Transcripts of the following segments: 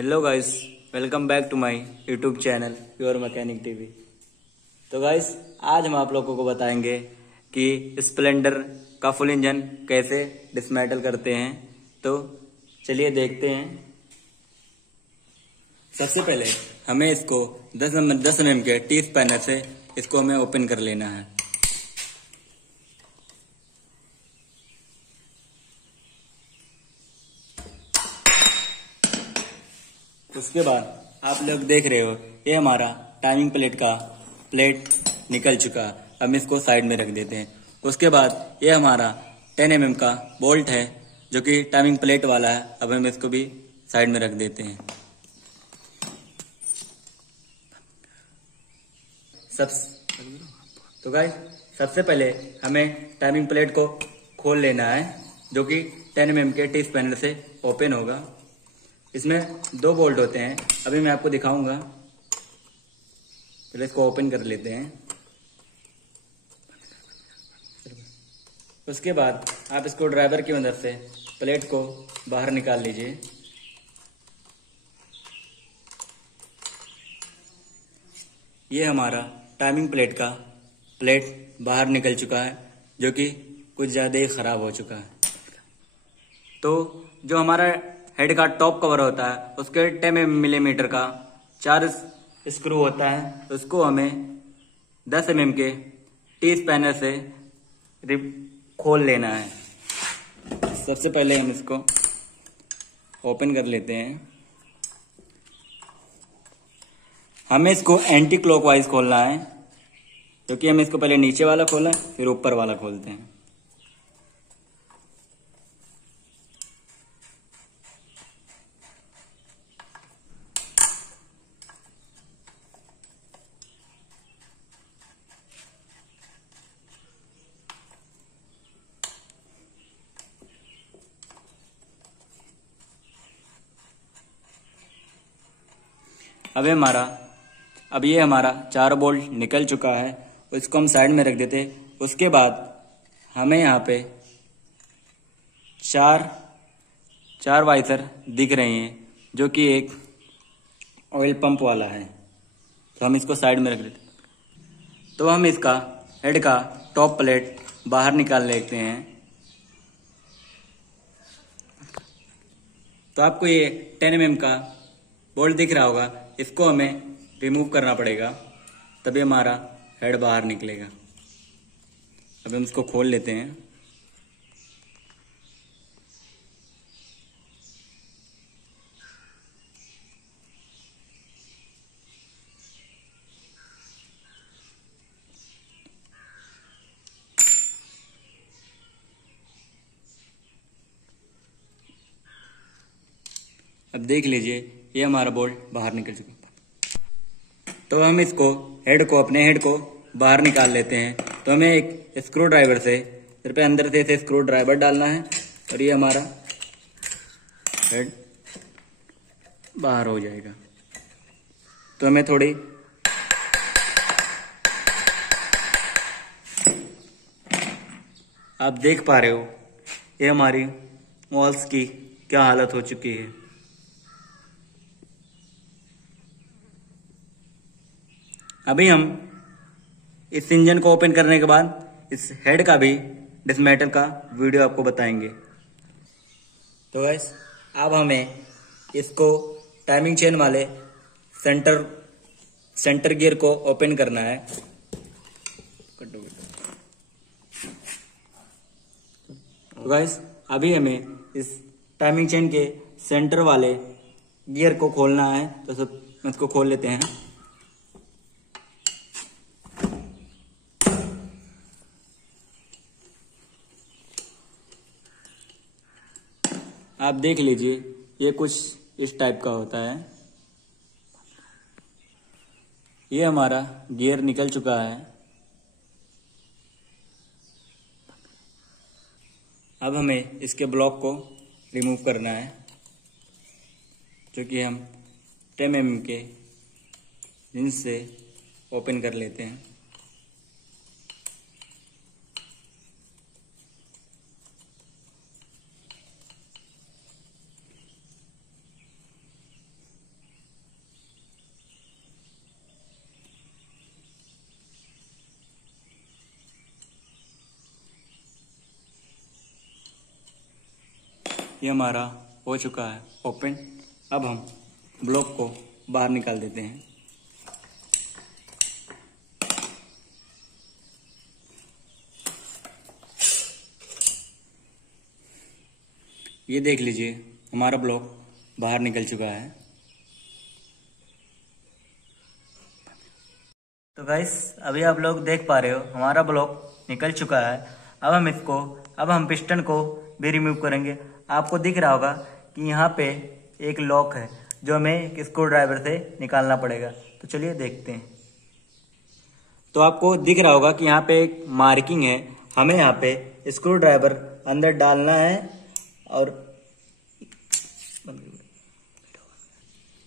Hello guys, welcome back to my YouTube channel pure mechanic TV. तो guys, आज हम आप लोगों को बताएंगे कि स्प्लेंडर का फुल इंजन कैसे डिसमेटल करते हैं। तो चलिए देखते हैं। सबसे पहले हमें इसको 10 mm के टी स्पैनर से इसको हमें ओपन कर लेना है। उसके बाद आप लोग देख रहे हो, ये हमारा टाइमिंग प्लेट का प्लेट निकल चुका। हम इसको साइड में रख देते हैं। उसके बाद ये हमारा 10 mm का बोल्ट है जो कि टाइमिंग प्लेट वाला है। अब हम इसको भी साइड में रख देते हैं। तो गाइस, सबसे पहले हमें टाइमिंग प्लेट को खोल लेना है जो कि 10 mm के टी स्पैनर से ओपन होगा। इसमें 2 बोल्ट होते हैं, अभी मैं आपको दिखाऊंगा। पहले इसको ओपन कर लेते हैं। उसके बाद आप इसको ड्राइवर की मदद से प्लेट को बाहर निकाल लीजिए। ये हमारा टाइमिंग प्लेट का प्लेट बाहर निकल चुका है जो कि कुछ ज़्यादा ही ख़राब हो चुका है। तो जो हमारा हेड का टॉप कवर होता है उसके 10 मिलीमीटर का 4 स्क्रू होता है। उसको हमें 10 mm के टी स्पैनर से खोल लेना है। सबसे पहले हम इसको ओपन कर लेते हैं। हमें इसको एंटी क्लॉकवाइज खोलना है क्योंकि हम इसको पहले नीचे वाला खोला फिर ऊपर वाला खोलते हैं। अब ये हमारा 4 बोल्ट निकल चुका है। इसको हम साइड में रख देते हैं। उसके बाद हमें यहाँ पे चार वाइसर दिख रहे हैं जो कि एक ऑयल पंप वाला है। तो हम इसको साइड में रख देते हैं। तो हम इसका हेड का टॉप प्लेट बाहर निकाल लेते हैं। तो आपको ये 10 mm का बोल्ट दिख रहा होगा, इसको हमें रिमूव करना पड़ेगा, तभी हमारा हेड बाहर निकलेगा। अब हम इसको खोल लेते हैं। अब देख लीजिए, ये हमारा बोल्ट बाहर निकल चुका। तो हम इसको अपने हेड को बाहर निकाल लेते हैं। तो हमें एक स्क्रू ड्राइवर से सिर पे अंदर से स्क्रू ड्राइवर डालना है और ये हमारा हेड बाहर हो जाएगा। तो हमें थोड़ी आप देख पा रहे हो, ये हमारी वॉल्स की क्या हालत हो चुकी है। अभी हम इस इंजन को ओपन करने के बाद इस हेड का भी डिसमेटल का वीडियो आपको बताएंगे। तो गाइस, अब हमें इसको टाइमिंग चेन वाले सेंटर गियर को ओपन करना है। तो गाइस, अभी हमें इस टाइमिंग चेन के सेंटर वाले गियर को खोलना है। तो सब इसको खोल लेते हैं। आप देख लीजिए, ये कुछ इस टाइप का होता है। ये हमारा गियर निकल चुका है। अब हमें इसके ब्लॉक को रिमूव करना है जो कि हम 10 mm के रिंच से ओपन कर लेते हैं। ये हमारा हो चुका है ओपन। अब हम ब्लॉक को बाहर निकाल देते हैं। ये देख लीजिए हमारा ब्लॉक बाहर निकल चुका है। तो गाइस अभी आप लोग देख पा रहे हो हमारा ब्लॉक निकल चुका है। अब हम पिस्टन को भी रिमूव करेंगे। आपको दिख रहा होगा कि यहाँ पे एक लॉक है जो हमें एक स्क्रू ड्राइवर से निकालना पड़ेगा। तो चलिए देखते हैं। तो आपको दिख रहा होगा कि यहाँ पे एक मार्किंग है, हमें यहाँ पे स्क्रू ड्राइवर अंदर डालना है। और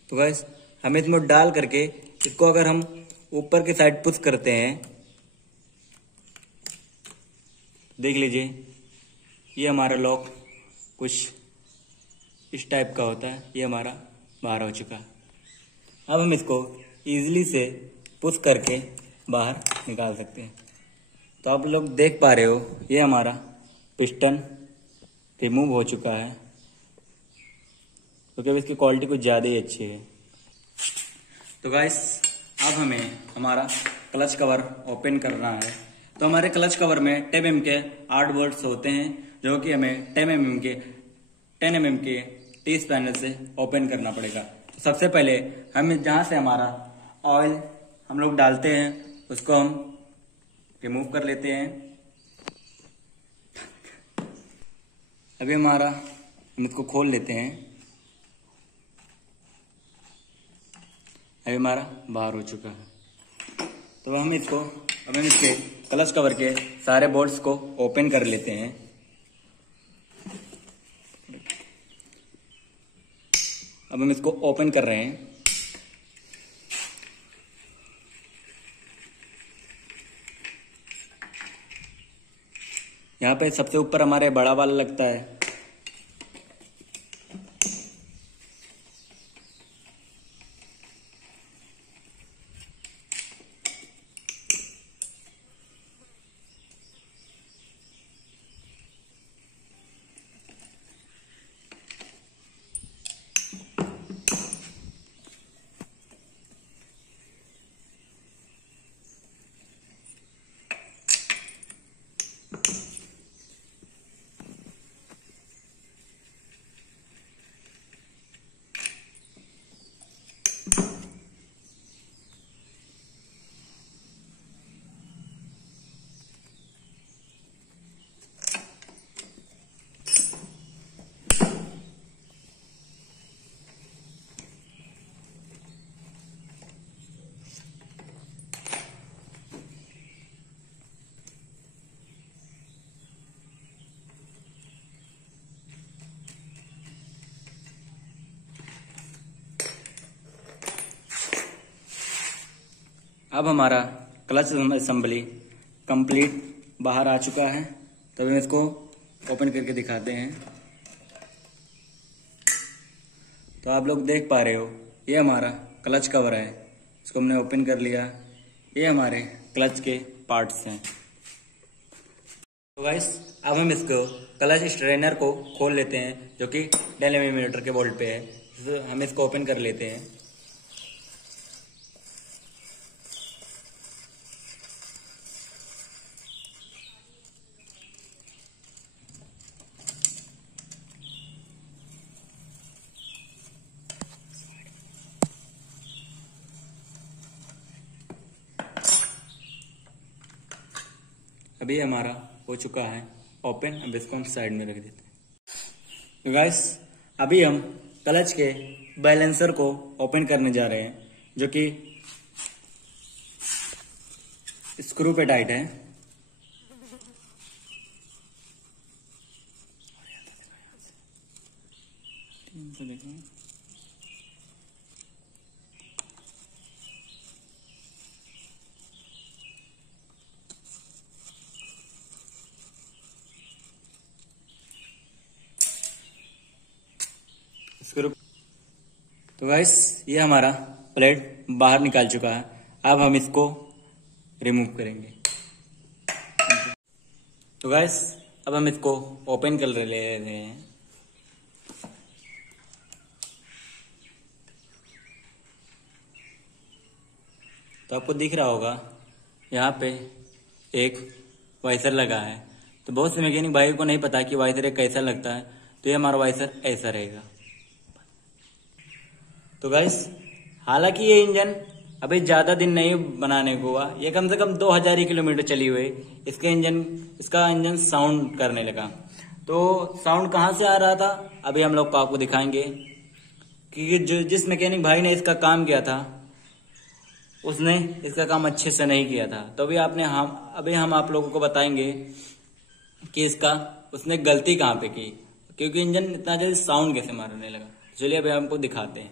तो गाइस हमें इसमें डाल करके इसको अगर हम ऊपर की साइड पुश करते हैं, देख लीजिए ये हमारा लॉक कुछ इस टाइप का होता है। ये हमारा बाहर हो चुका है। अब हम इसको इजीली से पुश करके बाहर निकाल सकते हैं। तो आप लोग देख पा रहे हो ये हमारा पिस्टन रिमूव हो चुका है, क्योंकि अब इसकी क्वालिटी कुछ ज़्यादा ही अच्छी है। तो गाइस अब हमें हमारा क्लच कवर ओपन करना है। तो हमारे क्लच कवर में 10 mm के 8 बोल्ट्स होते हैं, जो कि हमें 10 mm के टी पैनल से ओपन करना पड़ेगा। सबसे पहले हम जहाँ से हमारा ऑयल हम लोग डालते हैं उसको हम रिमूव कर लेते हैं। अभी हम इसको खोल लेते हैं। अभी हमारा बाहर हो चुका है। तो हम इसके क्लच कवर के सारे बोल्ट्स को ओपन कर लेते हैं। अब हम इसको ओपन कर रहे हैं। यहाँ पे सबसे ऊपर हमारे बड़ा वाला लगता है। अब हमारा क्लच असेंबली कंप्लीट बाहर आ चुका है। तो हम इसको ओपन करके दिखाते हैं। तो आप लोग देख पा रहे हो ये हमारा क्लच कवर है, इसको हमने ओपन कर लिया। ये हमारे क्लच के पार्ट्स हैं। तो गाइस अब हम इसको क्लच स्ट्रेनर को खोल लेते हैं, जो कि 10 mm के बोल्ट पे है। तो हम इसको ओपन कर लेते हैं। अभी हमारा हो चुका है ओपन। अब इसको हम साइड में रख देते हैं। तो गाइस अभी हम क्लच के बैलेंसर को ओपन करने जा रहे हैं, जो कि स्क्रू पे टाइट है। तो गाइस ये हमारा प्लेट बाहर निकाल चुका है। अब हम इसको रिमूव करेंगे। तो गाइस अब हम इसको ओपन कर ले रहे हैं। तो आपको दिख रहा होगा यहाँ पे एक वाइसर लगा है। तो बहुत से मैकेनिक भाई को नहीं पता कि वाइसर एक कैसा लगता है, तो ये हमारा वाइसर ऐसा रहेगा। तो गाइस, हालांकि ये इंजन अभी ज्यादा दिन नहीं बनाने को हुआ, ये कम से कम 2000 किलोमीटर चली हुई, इसका इंजन साउंड करने लगा। तो साउंड कहाँ से आ रहा था अभी हम लोग को आपको दिखाएंगे, क्योंकि जिस मैकेनिक भाई ने इसका काम किया था उसने इसका काम अच्छे से नहीं किया था। तो अभी हम आप लोगों को बताएंगे कि उसने गलती कहाँ पे की, क्योंकि इंजन इतना जल्दी साउंड कैसे मारने लगा। चलिए अभी हमको दिखाते हैं।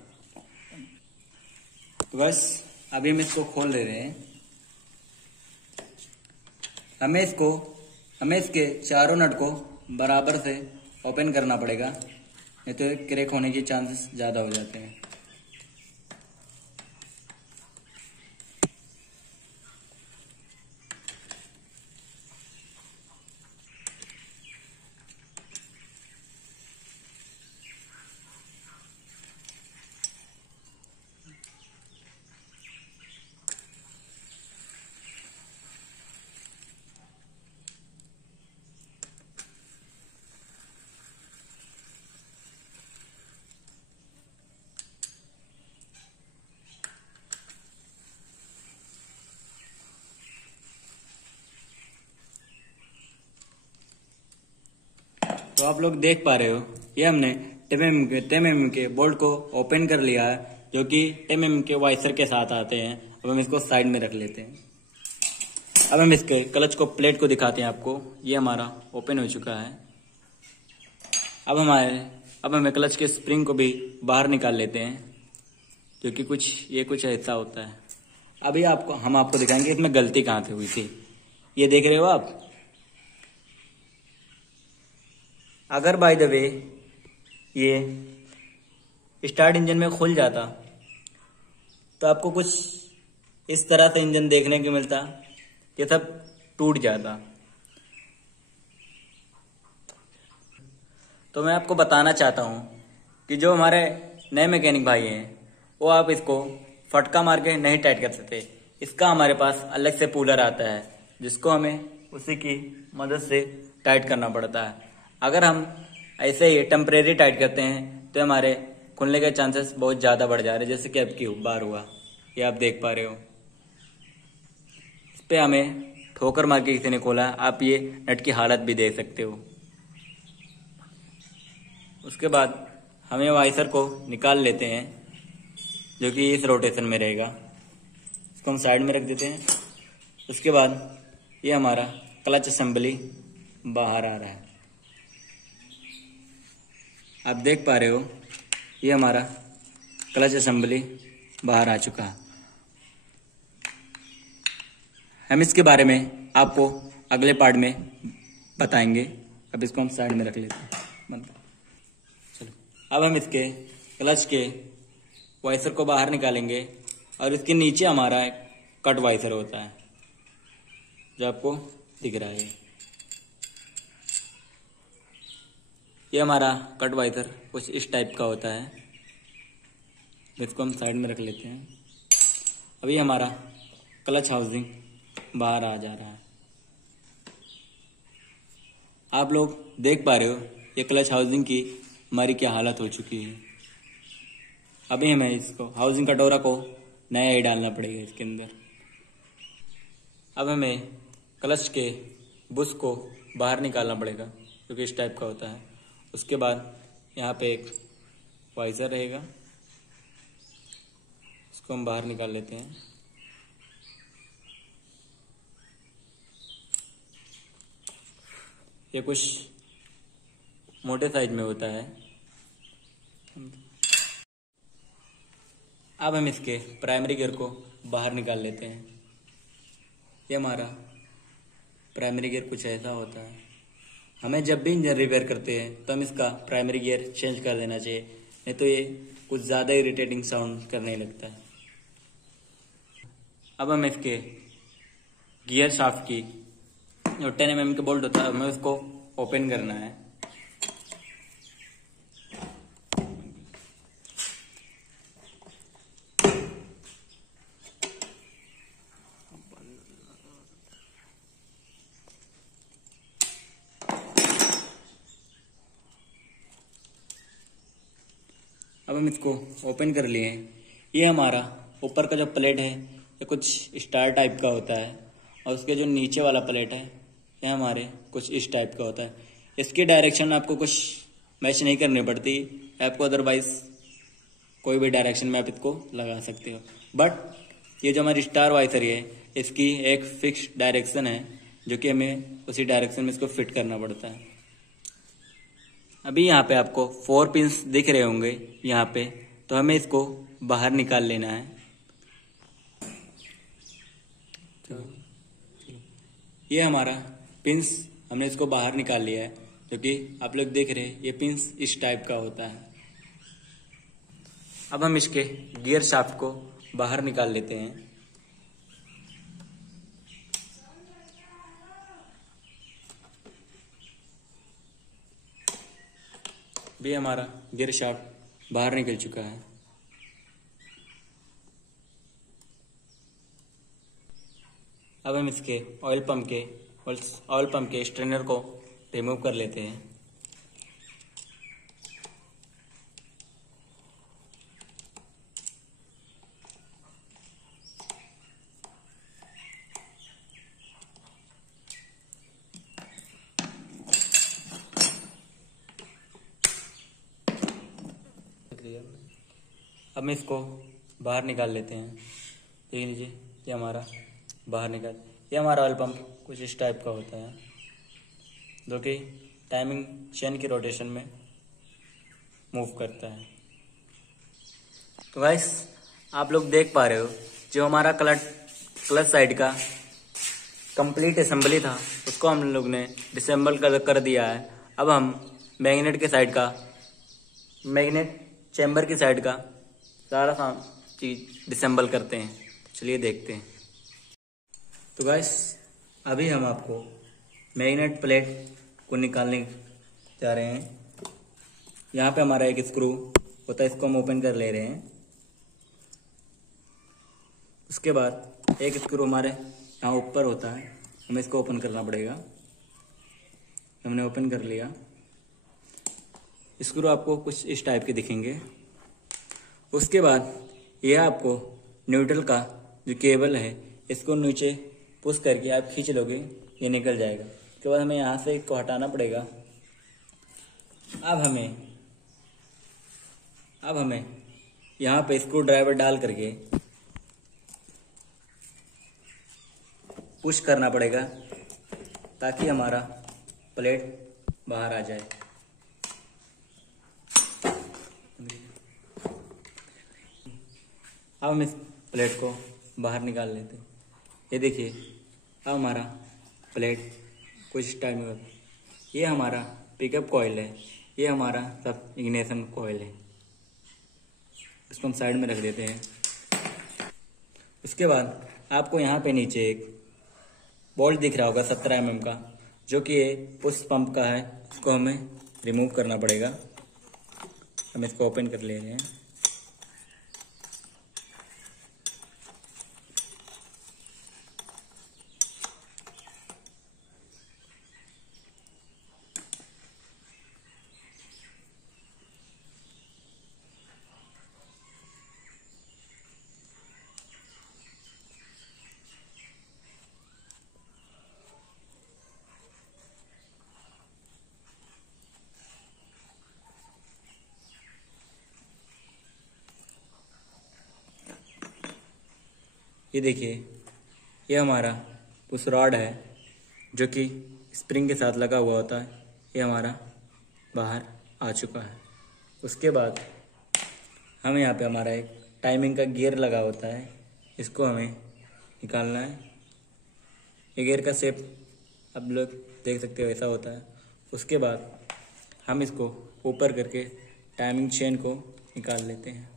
तो बस अभी हम इसको खोल दे रहे हैं। हमें इसके चारों नट को बराबर से ओपन करना पड़ेगा, नहीं तो क्रैक होने के चांसेस ज्यादा हो जाते हैं। तो आप लोग देख पा रहे हो, ये हमने 10mm के बोल्ट को ओपन कर लिया है, जो कि 10mm के वाइसर के साथ आते हैं। अब हम इसको साइड में रख लेते हैं। अब हम इसके क्लच को प्लेट को दिखाते हैं आपको। ये हमारा ओपन हो चुका है। अब हमें क्लच के स्प्रिंग को भी बाहर निकाल लेते हैं, जो कि कुछ ऐसा होता है। अभी हम आपको दिखाएंगे इसमें गलती कहाँ से हुई थी। ये देख रहे हो आप, अगर बाय द वे ये स्टार्ट इंजन में खुल जाता तो आपको कुछ इस तरह से इंजन देखने को मिलता, ये सब टूट जाता। तो मैं आपको बताना चाहता हूं कि जो हमारे नए मैकेनिक भाई हैं, वो आप इसको फटका मार के नहीं टाइट कर सकते। इसका हमारे पास अलग से पुलर आता है, जिसको हमें उसी की मदद से टाइट करना पड़ता है। अगर हम ऐसे ही टेम्परेरी टाइट करते हैं तो हमारे खुलने के चांसेस बहुत ज्यादा बढ़ जा रहे हैं, जैसे कि अब की बार हुआ, ये आप देख पा रहे हो। इस पे हमें ठोकर मार के किसी ने खोला। आप ये नट की हालत भी देख सकते हो। उसके बाद हमें वाइसर को निकाल लेते हैं, जो कि इस रोटेशन में रहेगा। इसको हम साइड में रख देते हैं। उसके बाद ये हमारा क्लच असेंबली बाहर आ रहा है। आप देख पा रहे हो, ये हमारा क्लच असेंबली बाहर आ चुका है। हम इसके बारे में आपको अगले पार्ट में बताएंगे। अब इसको हम साइड में रख लेते हैं। चलो, अब हम इसके क्लच के वाइसर को बाहर निकालेंगे, और इसके नीचे हमारा एक कट वाइसर होता है, जो आपको दिख रहा है। ये हमारा कट वाइसर कुछ इस टाइप का होता है। इसको हम साइड में रख लेते हैं। अभी हमारा क्लच हाउसिंग बाहर आ जा रहा है। आप लोग देख पा रहे हो, ये क्लच हाउसिंग की हमारी क्या हालत हो चुकी है। अभी हमें इसको हाउसिंग कटोरा को नया ही डालना पड़ेगा इसके अंदर। अब हमें क्लच के बुश को बाहर निकालना पड़ेगा, क्योंकि इस टाइप का होता है। उसके बाद यहाँ पे एक वाइजर रहेगा, इसको हम बाहर निकाल लेते हैं। ये कुछ मोटे साइज में होता है। अब हम इसके प्राइमरी गियर को बाहर निकाल लेते हैं। ये हमारा प्राइमरी गियर कुछ ऐसा होता है। हमें जब भी इंजन रिपेयर करते हैं तो हम इसका प्राइमरी गियर चेंज कर देना चाहिए, नहीं तो ये कुछ ज़्यादा इरिटेटिंग साउंड करने लगता है। अब हम इसके गियर शाफ्ट की जो 10 mm का बोल्ट होता है, हमें उसको ओपन करना है। अब हम इसको ओपन कर लिए हैं। ये हमारा ऊपर का जो प्लेट है ये कुछ स्टार टाइप का होता है और उसके जो नीचे वाला प्लेट है ये हमारे कुछ इस टाइप का होता है। इसकी डायरेक्शन आपको कुछ मैच नहीं करनी पड़ती, आपको अदरवाइज कोई भी डायरेक्शन में आप इसको लगा सकते हो। बट ये जो हमारी स्टार वाइसर है इसकी एक फिक्स डायरेक्शन है जो कि हमें उसी डायरेक्शन में इसको फिट करना पड़ता है। अभी यहाँ पे आपको 4 पिंस दिख रहे होंगे यहाँ पे, तो हमें इसको बाहर निकाल लेना है। ये हमारा पिंस हमने इसको बाहर निकाल लिया है, जो कि आप लोग देख रहे हैं ये पिंस इस टाइप का होता है। अब हम इसके गियर शाफ्ट को बाहर निकाल लेते हैं। भी हमारा गियर शाफ्ट बाहर निकल चुका है। अब हम इसके ऑयल पंप के स्ट्रेनर को रिमूव कर लेते हैं। अब हम इसको बाहर निकाल लेते हैं। देख लीजिए ये हमारा बाहर निकाल। ये हमारा ऑयल पंप कुछ इस टाइप का होता है जो कि टाइमिंग चेन की रोटेशन में मूव करता है। तो गाइस आप लोग देख पा रहे हो जो हमारा क्लच साइड का कंप्लीट असेंबली था उसको हम लोग ने डिसेंबल कर दिया है। अब हम मैग्नेट चैम्बर की साइड का सारा चीज डिसेंबल करते हैं। चलिए देखते हैं। तो गाइस अभी हम आपको मैग्नेट प्लेट को निकालने जा रहे हैं। यहाँ पे हमारा एक स्क्रू होता है, इसको हम ओपन कर ले रहे हैं। उसके बाद एक स्क्रू हमारे यहाँ ऊपर होता है, हमें इसको ओपन करना पड़ेगा। हमने ओपन कर लिया। स्क्रू आपको कुछ इस टाइप के दिखेंगे। उसके बाद यह आपको न्यूट्रल का जो केबल है इसको नीचे पुश करके आप खींच लोगे, ये निकल जाएगा। उसके बाद हमें यहाँ से इसको हटाना पड़ेगा। अब हमें यहाँ पे स्क्रू ड्राइवर डाल करके पुश करना पड़ेगा ताकि हमारा प्लेट बाहर आ जाए। अब हम इस प्लेट को बाहर निकाल लेते हैं। ये देखिए अब हमारा प्लेट कुछ टाइम में, ये हमारा पिकअप कॉइल है, ये हमारा सब इग्निशन कॉइल है। इसको हम साइड में रख देते हैं। उसके बाद आपको यहाँ पे नीचे एक बोल्ट दिख रहा होगा 17 mm का, जो कि ये पुश पंप का है। इसको हमें रिमूव करना पड़ेगा। हम इसको ओपन कर ले रहे हैं। ये देखिए ये हमारा पुश रॉड है जो कि स्प्रिंग के साथ लगा हुआ होता है। ये हमारा बाहर आ चुका है। उसके बाद हम यहाँ पे हमारा एक टाइमिंग का गियर लगा होता है, इसको हमें निकालना है। ये गियर का शेप आप लोग देख सकते हो ऐसा होता है। उसके बाद हम इसको ऊपर करके टाइमिंग चेन को निकाल लेते हैं।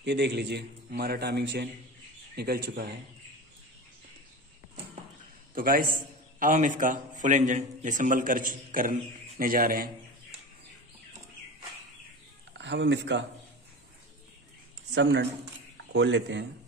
ये देख लीजिए हमारा टाइमिंग चेन निकल चुका है। तो गाइस अब हम इसका फुल इंजन डिसेंबल करने जा रहे हैं। हम इसका सब नट खोल लेते हैं।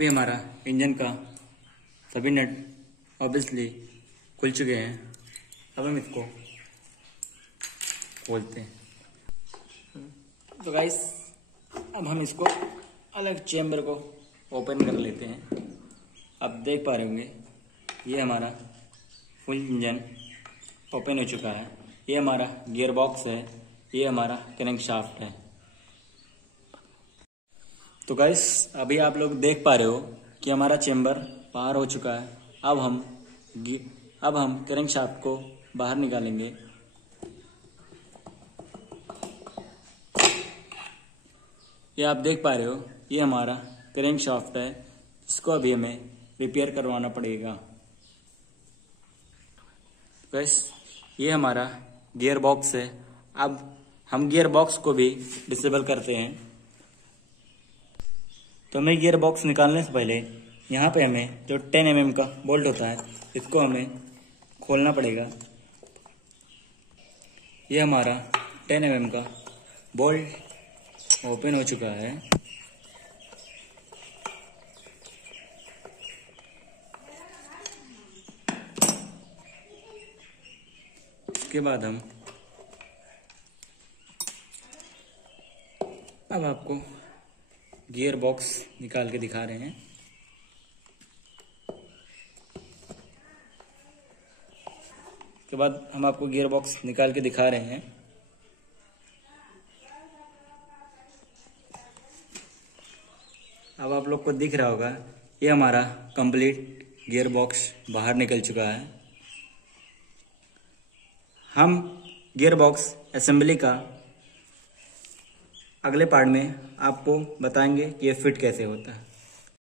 अभी हमारा इंजन का सभी नट ऑब्वियसली खुल चुके हैं। अब हम इसको खोलते हैं। तो गाइस अब हम इसको अलग चेम्बर को ओपन कर लेते हैं। आप देख पा रहे होंगे ये हमारा फुल इंजन ओपन हो चुका है। ये हमारा गियर बॉक्स है, ये हमारा क्रैंक शाफ्ट है। तो गाइस अभी आप लोग देख पा रहे हो कि हमारा चेम्बर बाहर हो चुका है। अब हम क्रैंक शाफ्ट को बाहर निकालेंगे। ये आप देख पा रहे हो ये हमारा क्रैंक शाफ्ट है, इसको अभी हमें रिपेयर करवाना पड़ेगा। गाइस ये हमारा गियर बॉक्स है। अब हम गियर बॉक्स को भी डिसेबल करते हैं। तो हमें गियर बॉक्स निकालने से पहले यहाँ पे हमें जो 10 mm का बोल्ट होता है इसको हमें खोलना पड़ेगा। ये हमारा 10 mm का बोल्ट ओपन हो चुका है। इसके बाद हम अब आपको गियर बॉक्स निकाल के दिखा रहे हैं। उसके बाद हम आपको गियर बॉक्स निकाल के दिखा रहे हैं। अब आप लोग को दिख रहा होगा ये हमारा कंप्लीट गियर बॉक्स बाहर निकल चुका है। हम गियर बॉक्स असेंबली का अगले पार्ट में आपको बताएंगे कि ये फिट कैसे होता है।